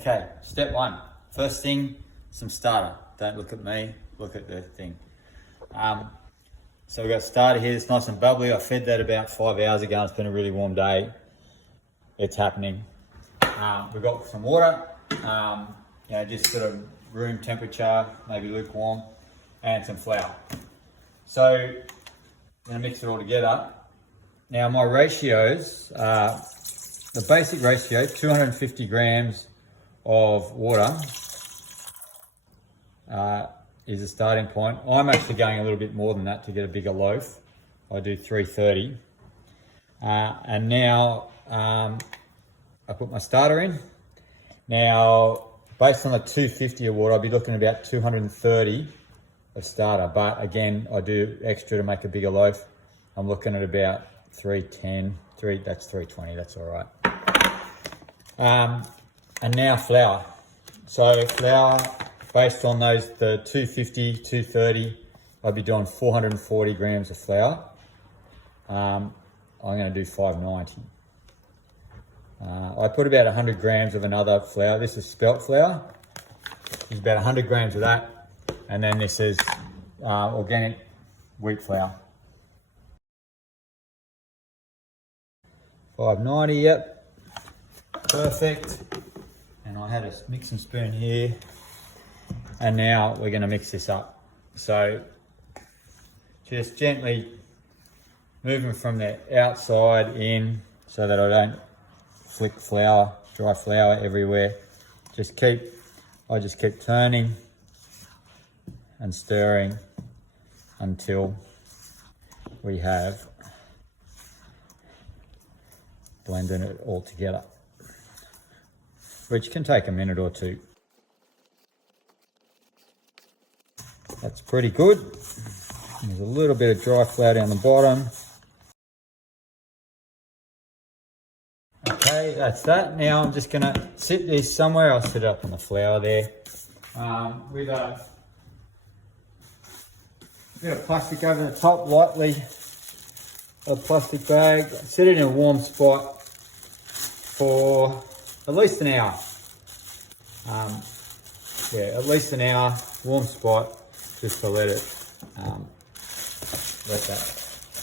Okay, step one. First thing, some starter. Don't look at me, look at the thing. So we've got starter here, it's nice and bubbly. I fed that about 5 hours ago. It's been a really warm day. It's happening. We've got some water, just sort of room temperature, maybe lukewarm, and some flour. So I'm gonna mix it all together. Now my ratios are, the basic ratio, 250 grams of water is a starting point. I'm actually going a little bit more than that to get a bigger loaf. I do 330. And now I put my starter in. Now, based on the 250 of water, I'll be looking at about 230 of starter. But again, I do extra to make a bigger loaf. I'm looking at about 310, that's 320, that's all right. And now flour. So flour, based on those, the 250, 230, I'll be doing 440 grams of flour. I'm gonna do 590. I put about 100 grams of another flour. This is spelt flour. There's about 100 grams of that. And then this is organic wheat flour. 590, yep, perfect. And I had a mixing spoon here. And now we're gonna mix this up. So just gently moving from the outside in so that I don't flick flour, dry flour everywhere. I just keep turning and stirring until we have blended it all together, which can take a minute or two. That's pretty good. There's a little bit of dry flour down the bottom. Okay, that's that. Now I'm just gonna sit this somewhere. I'll sit it up on the flour there. With a bit of plastic over the top, lightly, a plastic bag. Sit it in a warm spot for at least an hour. At least an hour, warm spot, just to let that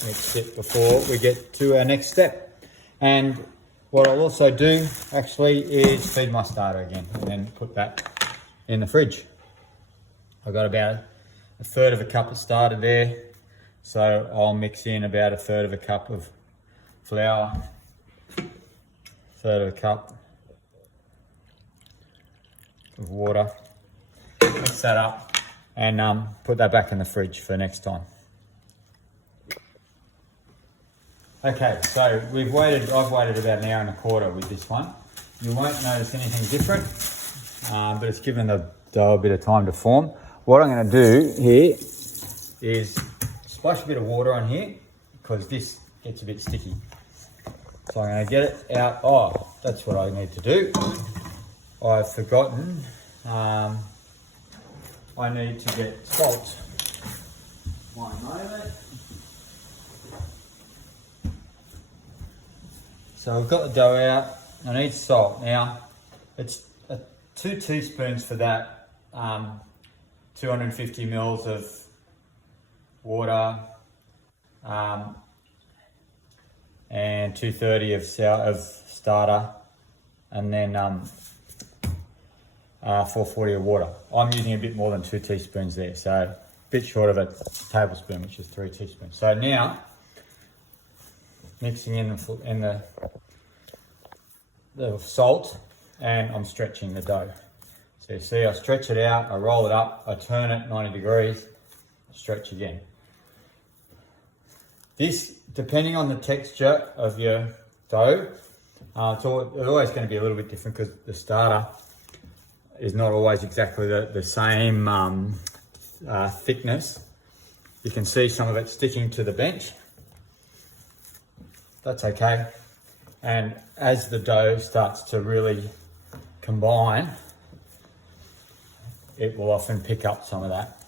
mix sit before we get to our next step. And what I'll also do actually is feed my starter again and then put that in the fridge. I've got about a third of a cup of starter there. So I'll mix in about a third of a cup of flour, third of a cup of water, mix that up and put that back in the fridge for next time. Okay, so I've waited about an hour and a quarter with this one. You won't notice anything different, but it's given the dough a bit of time to form. What I'm gonna do here is splash a bit of water on here because this gets a bit sticky. So I'm gonna get it out. Oh, that's what I need to do. I've forgotten. I need to get salt. One moment. So I've got the dough out. I need salt. Now, it's 2 teaspoons for that. 250 mils of water, and 230 of starter, and then 440 of water. I'm using a bit more than 2 teaspoons there, so a bit short of a tablespoon, which is 3 teaspoons. So now, mixing in the salt, and I'm stretching the dough. So you see, I stretch it out, I roll it up, I turn it 90 degrees, stretch again. This, depending on the texture of your dough, it's always going to be a little bit different because the starter is not always exactly the same thickness. You can see some of it sticking to the bench. That's okay. And as the dough starts to really combine, it will often pick up some of that.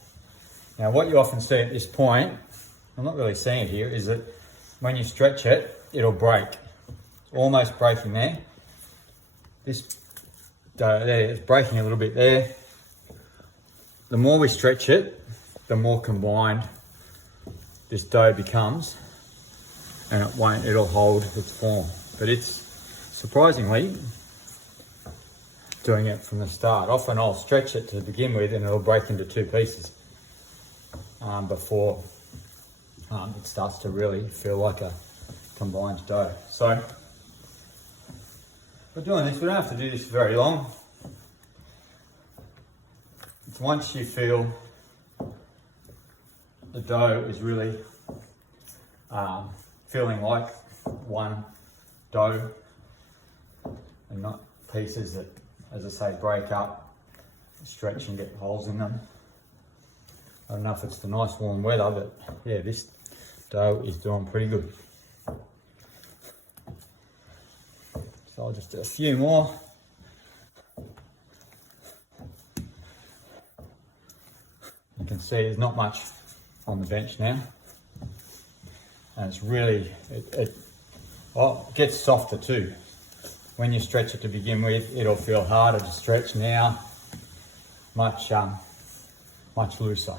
Now what you often see at this point, I'm not really seeing it here, is that when you stretch it, it'll break. It's almost breaking there. This dough there, it's breaking a little bit there. The more we stretch it, the more combined this dough becomes, and it'll hold its form. But it's surprisingly doing it from the start. Often I'll stretch it to begin with and it'll break into two pieces before it starts to really feel like a combined dough. So we're doing this, we don't have to do this very long. It's once you feel the dough is really feeling like one dough and not pieces that, as I say, break up, stretch and get holes in them. I don't know if it's the nice warm weather, but yeah, this dough is doing pretty good. So I'll just do a few more. You can see there's not much on the bench now. And it's really, it gets softer too. When you stretch it to begin with, it'll feel harder to stretch now. Much looser.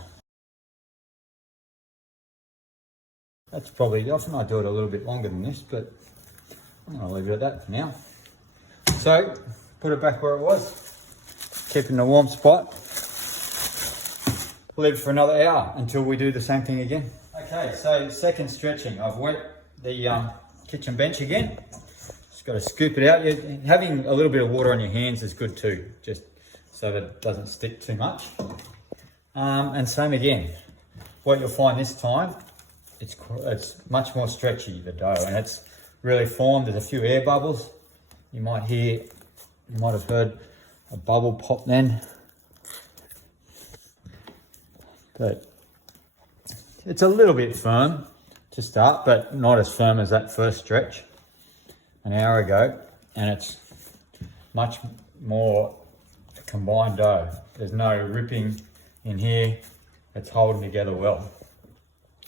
That's probably, often I do it a little bit longer than this, but I'm gonna leave it at that for now. So, put it back where it was. Keep it in a warm spot. Leave it for another hour until we do the same thing again. Okay, so second stretching. I've wet the kitchen bench again. Just got to scoop it out. Having a little bit of water on your hands is good too, just so that it doesn't stick too much. And same again. What you'll find this time, it's much more stretchy, the dough, and it's really formed. There's a few air bubbles. You might have heard a bubble pop then. But it's a little bit firm to start, but not as firm as that first stretch an hour ago. And it's much more combined dough. There's no ripping in here. It's holding together well.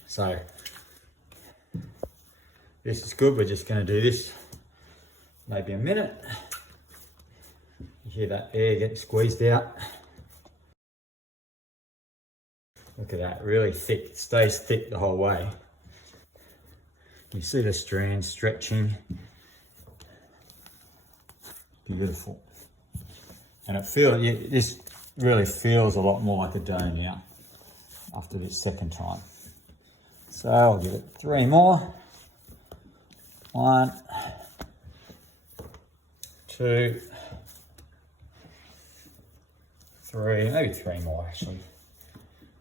So this is good. We're just going to do this maybe a minute. You hear that air getting squeezed out. Look at that, really thick. It stays thick the whole way. You see the strands stretching. Beautiful. And this really feels a lot more like a dough now after this second time. So I'll give it 3 more. 1, 2, 3, maybe 3 more actually.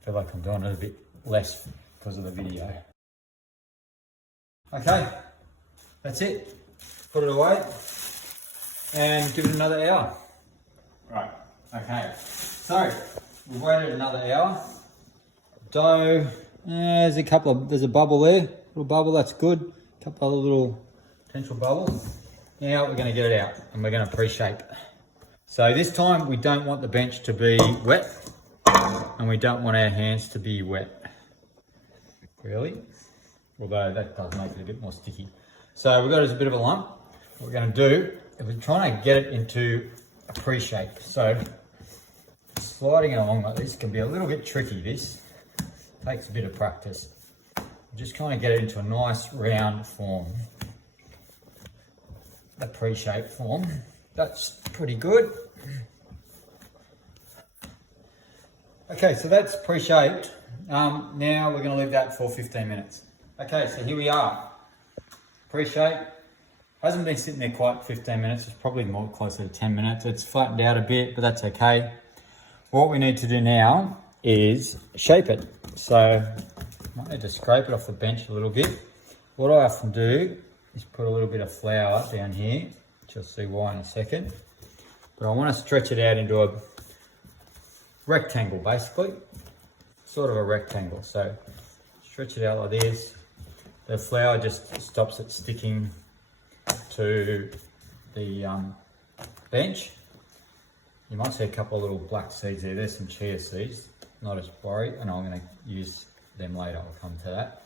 I feel like I'm doing it a bit less because of the video. Okay, that's it. Put it away and give it another hour. Right, okay. So, we've waited another hour. Dough, there's a bubble there. Little bubble, that's good. A couple other little potential bubbles. Now we're gonna get it out and we're gonna pre-shape. So this time we don't want the bench to be wet and we don't want our hands to be wet, really. Although that does make it a bit more sticky. So we've got a bit of a lump. What we're gonna do is we're trying to get it into a pre-shape. So sliding it along like this can be a little bit tricky. This takes a bit of practice. Just kind of get it into a nice round form. A pre-shape form. That's pretty good. Okay, so that's pre-shaped. Now we're going to leave that for 15 minutes. Okay, so here we are. Pre-shaped. Hasn't been sitting there quite 15 minutes. It's probably more closer to 10 minutes. It's flattened out a bit, but that's okay. What we need to do now is shape it. So I might need to scrape it off the bench a little bit. What I often do is put a little bit of flour down here, which you'll see why in a second. But I want to stretch it out into a rectangle, basically. Sort of a rectangle. So stretch it out like this. The flour just stops it sticking to the bench. You might see a couple of little black seeds there. There's some chia seeds. Not as worried, and I'm going to use them later. I'll come to that.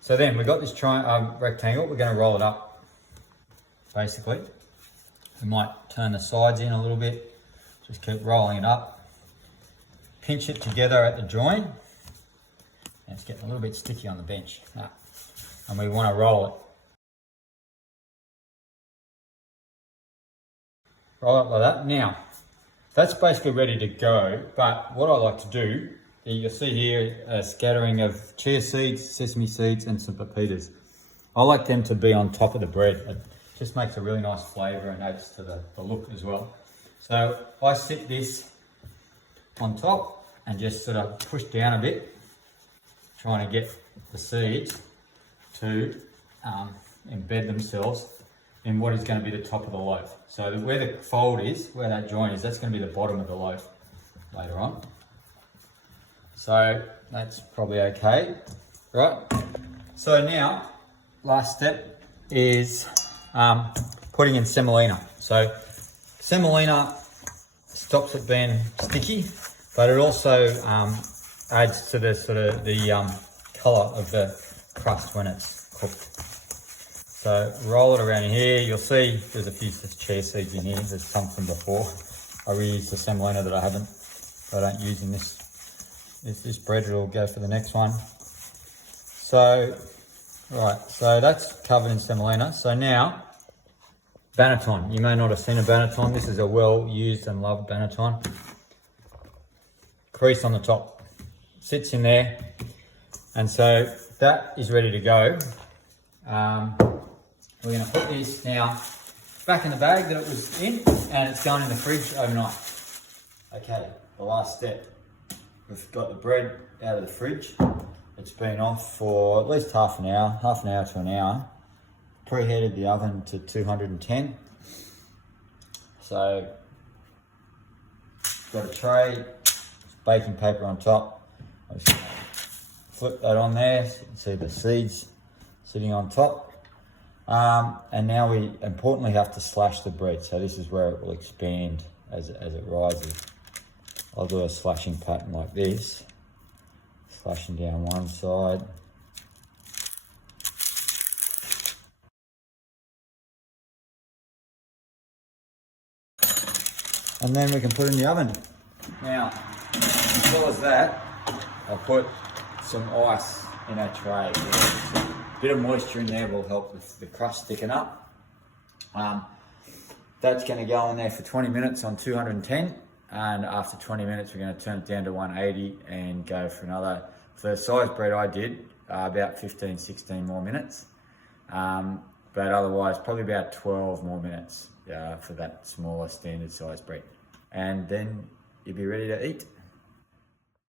So then we've got this rectangle. We're going to roll it up, basically. We might turn the sides in a little bit Just keep rolling it up. Pinch it together at the join. And it's getting a little bit sticky on the bench. No. And we want to roll it. Roll it like that. Now, that's basically ready to go, but what I like to do, you'll see here a scattering of chia seeds, sesame seeds, and some pepitas. I like them to be on top of the bread. It just makes a really nice flavour and adds to the look as well. So I sit this on top and just sort of push down a bit, trying to get the seeds to embed themselves in what is going to be the top of the loaf. So where the fold is, where that joint is, that's going to be the bottom of the loaf later on. So that's probably okay, right? So now, last step is putting in semolina. So semolina stops it being sticky, but it also adds to the sort of the colour of the crust when it's cooked. So roll it around here. You'll see there's a few chia seeds in here. There's some from before. I reused the semolina that I don't use in this bread. It'll go for the next one. So, right, so that's covered in semolina. So now, banneton. You may not have seen a banneton. This is a well-used and loved banneton. Crease on the top. Sits in there. And so that is ready to go. We're going to put this now back in the bag that it was in, and it's going in the fridge overnight. Okay, the last step. We've got the bread out of the fridge. It's been off for at least half an hour to an hour. Preheated the oven to 210. So, got a tray, baking paper on top. I'm just going to flip that on there so you can see the seeds sitting on top. And now we importantly have to slash the bread. So this is where it will expand as it rises. I'll do a slashing pattern like this. Slashing down one side. And then we can put it in the oven. Now, as well as that, I'll put some ice in a tray. A bit of moisture in there will help with the crust sticking up. That's going to go in there for 20 minutes on 210, and after 20 minutes we're going to turn it down to 180 and go for another, for the size bread I did, about 15-16 more minutes, but otherwise probably about 12 more minutes for that smaller standard size bread, and then you'll be ready to eat.